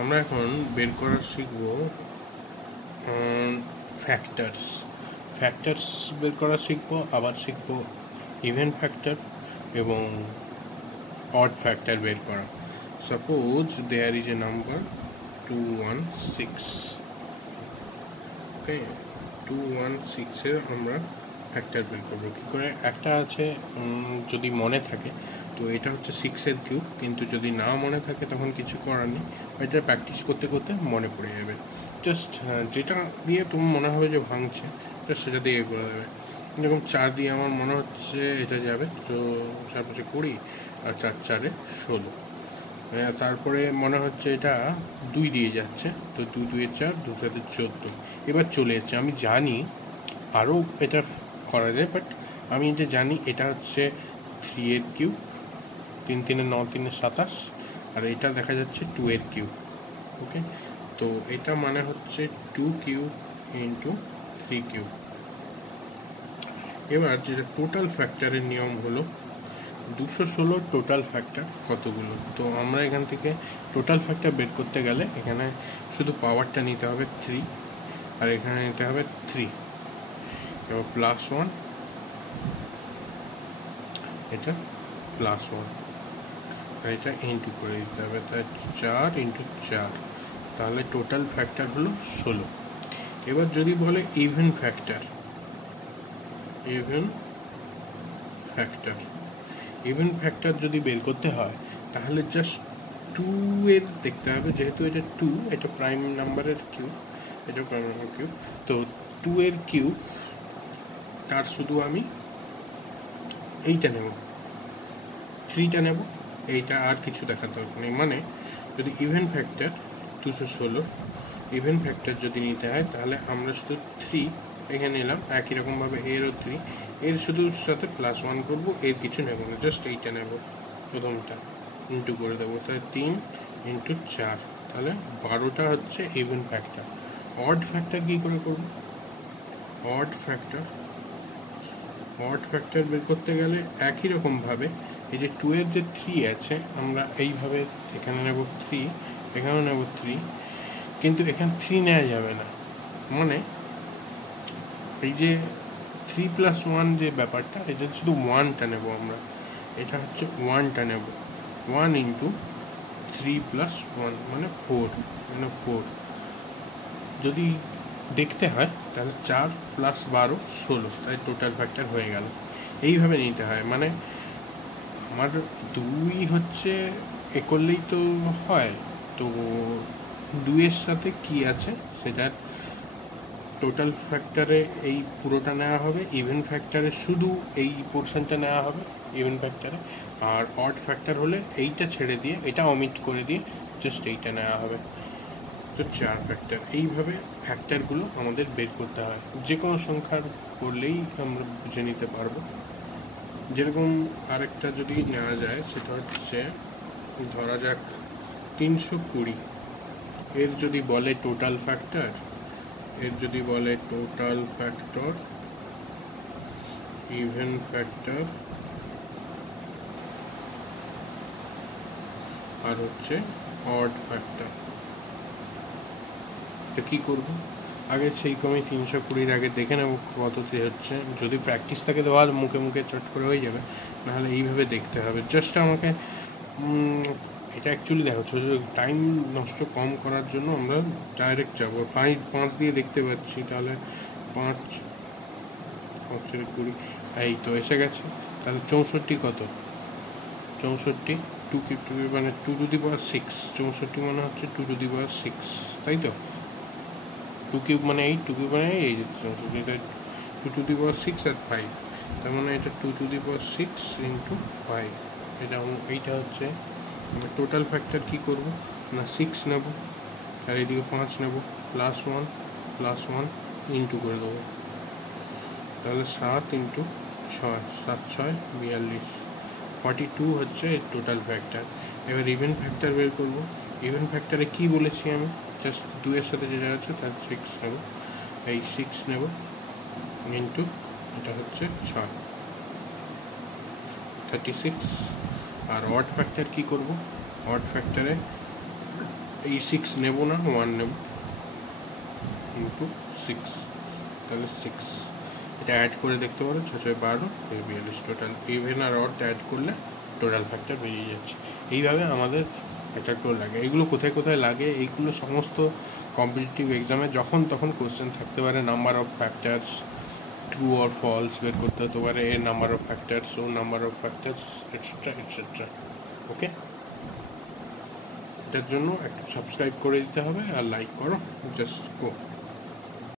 আমরা এখন বের করা শিখব ফ্যাক্টরস বের করা শিখব, আবার শিখব ইভেন ফ্যাক্টর এবং অড ফ্যাক্টর বের করা। Suppose there is a number 216, okay, 216 এর আমরা ফ্যাক্টর বের করবো কী করে। একটা আছে যদি মনে থাকে তো এটা হচ্ছে 6-এর কিউব, কিন্তু যদি না মনে থাকে তখন কিছু করার নেই, এটা প্র্যাকটিস করতে করতে মনে পড়ে যাবে। জাস্ট যেটা দিয়ে তোমার মনে হবে যে ভাঙছে জাস্ট সেটা দিয়ে করে দেবে। যেরকম 4 দিয়ে আমার মনে হচ্ছে এটা যাবে, তো 4×5 20 আর 4×4 16। তারপরে মনে হচ্ছে এটা 2 দিয়ে যাচ্ছে, তো 2×2 4, 2×7 14। এবার চলে যাচ্ছে, আমি জানি আরও এটা করা যায়, বাট আমি এটা জানি এটা হচ্ছে 3-এর কিউব, 3×3 9, 3 27, আর এটা দেখা যাচ্ছে 2-এর কিউব। ওকে, তো এটা মানে হচ্ছে 2 কিউব ইন্টু 3 কিউব। এবার যেটা টোটাল ফ্যাক্টরের নিয়ম হলো 216 টোটাল ফ্যাক্টর কতগুলো। তো আমরা এখান থেকে টোটাল ফ্যাক্টর বের করতে গেলে এখানে শুধু পাওয়ারটা নিতে হবে 3, আর এখানে নিতে হবে 3, এবার +1, এটা +1, আর এটা ইন্টু করে দিতে হবে, তাই 4 × 4, তাহলে টোটাল ফ্যাক্টর হলো 16। এবার যদি বলে ইভেন ফ্যাক্টর যদি বের করতে হয় তাহলে জাস্ট 2-এর দেখতে হবে, যেহেতু এটা 2, এটা প্রাইম নাম্বারের কিউব, এটা প্রাইম নাম্বার কিউব, তো 2-এর কিউব তার শুধু আমি এইটা নেব, 3টা নেব, এইটা আর কিছু দেখার দরকার নেই। মানে যদি ইভেন ফ্যাক্টর 216 ইভেন ফ্যাক্টর যদি নিতে হয় তাহলে আমরা শুধু 3 এখানে নিলাম, একই রকমভাবে এরও 3, এর শুধু সাথে +1 করব, এর কিছু নেব না, জাস্ট এইটা নেব, প্রথমটা ইন্টু করে দেবো, তাহলে 3 × 4, তাহলে 12টা হচ্ছে ইভেন ফ্যাক্টর। অড ফ্যাক্টর কী করে করব? অড ফ্যাক্টর বের করতে গেলে একই রকমভাবে এই যে 2-এর যে 3 আছে আমরা এইভাবে এখানে নেব 3, এখানেও নেব 3, কিন্তু এখানে 3 নেওয়া যাবে না। মানে এই যে 3 + 1 যে ব্যাপারটা, এটা শুধু 1টা নেব আমরা, এটা হচ্ছে 1টা নেব, 1 × 3 + 1 মানে 4, মানে 4। যদি দেখতে হয় তাহলে 4 + 12 16, তাই টোটাল ফ্যাক্টর হয়ে গেল। এইভাবে নিতে হয়, মানে আমার 2 হচ্ছে এ করলেই তো হয়, তো 2-এর সাথে কি আছে সেটা টোটাল ফ্যাক্টরে এই পুরোটা নেওয়া হবে, ইভেন ফ্যাক্টরে শুধু এই পোর্শনটা নেওয়া হবে ইভেন ফ্যাক্টরে, আর অড ফ্যাক্টর হলে এইটা ছেড়ে দিয়ে, এটা অমিট করে দিয়ে জাস্ট এইটা নেওয়া হবে। তো 4 ফ্যাক্টর, এইভাবে ফ্যাক্টরগুলো আমাদের বের করতে হয়। যে কোনো সংখ্যার করলেই আমরা বুঝে নিতে পারবো। যেরকম আরেকটা যদি নেওয়া যায় সেটা হচ্ছে ধরা যাক 320, এর যদি বলে টোটাল ফ্যাক্টর, ইভেন ফ্যাক্টর আর হচ্ছে অড ফ্যাক্টর, তো কী করবো? আগে সেই কমে 320 আগে দেখে নেব কততে হচ্ছে। যদি প্র্যাকটিস থাকে তো আর মুখে মুখে চট করে হয়ে যাবে, নাহলে এইভাবে দেখতে হবে। জাস্ট আমাকে এটা অ্যাকচুয়ালি দেখো, টাইম নষ্ট কম করার জন্য আমরা ডাইরেক্ট যাবো, 5 দিয়ে দেখতে পাচ্ছি, তাহলে 5 20, এই তো এসে গেছে। তাহলে 64 কত? 64 2 মানে 2⁶, 64 মানে হচ্ছে 2⁶, তাই তো? 2 কিউব মানে 8, 2 কিউব মানে এই 64, এটা 2⁶ আর 5, তার মানে এটা 2⁶ × 5। এইটা হচ্ছে আমরা টোটাল ফ্যাক্টর কী করবো না 6 নেব, আর এদিকে 5 নেব, +1 ইন্টু করে দেবো, তাহলে 7 × 6, 7 × 6 42, 42 হচ্ছে টোটাল ফ্যাক্টর। এবার ইভেন ফ্যাক্টর বের করবো। ইভেন ফ্যাক্টরে কী বলেছি আমি? জাস্ট 2-এর সাথে যেটা আছে তার 6 নেব, এই 6 নেব ইন্টু এটা হচ্ছে 6, 36। আর অড ফ্যাক্টর কী করব? অড ফ্যাক্টরে এই 6 নেব না, 1 নেব, ইন্টু 6, তাহলে 6 এটা অ্যাড করে দেখতে পারো, 6 6 12 42 টোটাল। ইভেন আর অড অ্যাড করলে টোটাল ফ্যাক্টর বেরিয়ে যাচ্ছে। এইভাবে আমাদের ফ্যাক্টরগুলো লাগে। এইগুলো কোথায় কোথায় লাগে, এইগুলো সমস্ত কম্পিটিটিভ এক্সামে যখন তখন কোশ্চেন থাকতে পারে। Number of factors, true or false বের করতে হতে পারে, এ নাম্বার অফ ফ্যাক্টরস, ও number of factors, etcetera etcetera. Okay, এটার জন্য একটু সাবস্ক্রাইব করে দিতে হবে আর লাইক করো, জাস্ট গো।